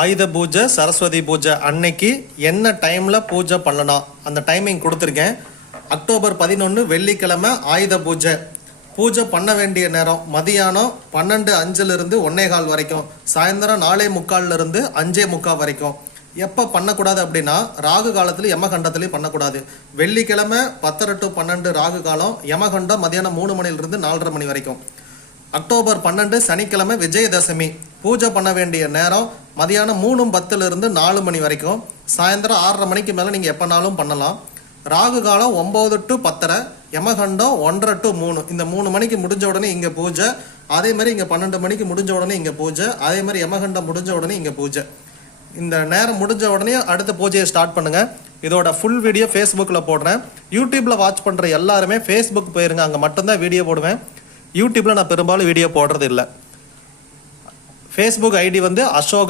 ஆயுத பூஜை சரஸ்வதி பூஜை அன்னைக்கு என்ன டைமில் பூஜை பண்ணலாம் அந்த டைமிங் கொடுத்துருக்கேன். அக்டோபர் 11 வெள்ளிக்கிழமை ஆயுத பூஜை. பூஜை பண்ண வேண்டிய நேரம் மதியானம் 12:05 1:15 வரைக்கும், சாயந்தரம் 4:45 5:45 வரைக்கும். எப்போ பண்ணக்கூடாது அப்படின்னா ராகு காலத்துலையும் யமகண்டத்துலையும் பண்ணக்கூடாது. வெள்ளிக்கிழமை 10 to 12 ராகு காலம், யமகண்டம் மதியானம் 3 மணிலிருந்து 4:30 மணி வரைக்கும். அக்டோபர் 12 சனிக்கிழமை விஜயதசமி. பூஜை பண்ண வேண்டிய நேரம் மதியானம் 3:10 4 மணி வரைக்கும், சாயந்தரம் 6:30 மணிக்கு மேலே நீங்கள் எப்போனாலும் பண்ணலாம். ராகு காலம் 9 to 10:30, யமகண்டம் 1:30 to 3. இந்த 3 மணிக்கு முடிஞ்ச உடனே இங்கே பூஜை, அதே மாதிரி இங்கே 12 மணிக்கு முடிஞ்ச உடனே இங்கே பூஜை, அதே மாதிரி யமகண்டம் முடிஞ்ச உடனே இங்கே பூஜை. இந்த நேரம் முடிஞ்ச உடனே அடுத்த பூஜையை ஸ்டார்ட் பண்ணுங்கள். இதோட ஃபுல் வீடியோ ஃபேஸ்புக்கில் போடுறேன். யூடியூப்பில் வாட்ச் பண்ணுற எல்லாருமே ஃபேஸ்புக் போயிருங்க, அங்கே மட்டும்தான் வீடியோ போடுவேன். யூடியூப்பில் நான் பெரும்பாலும் வீடியோ போடுறது இல்லை. Facebook ID Ashoka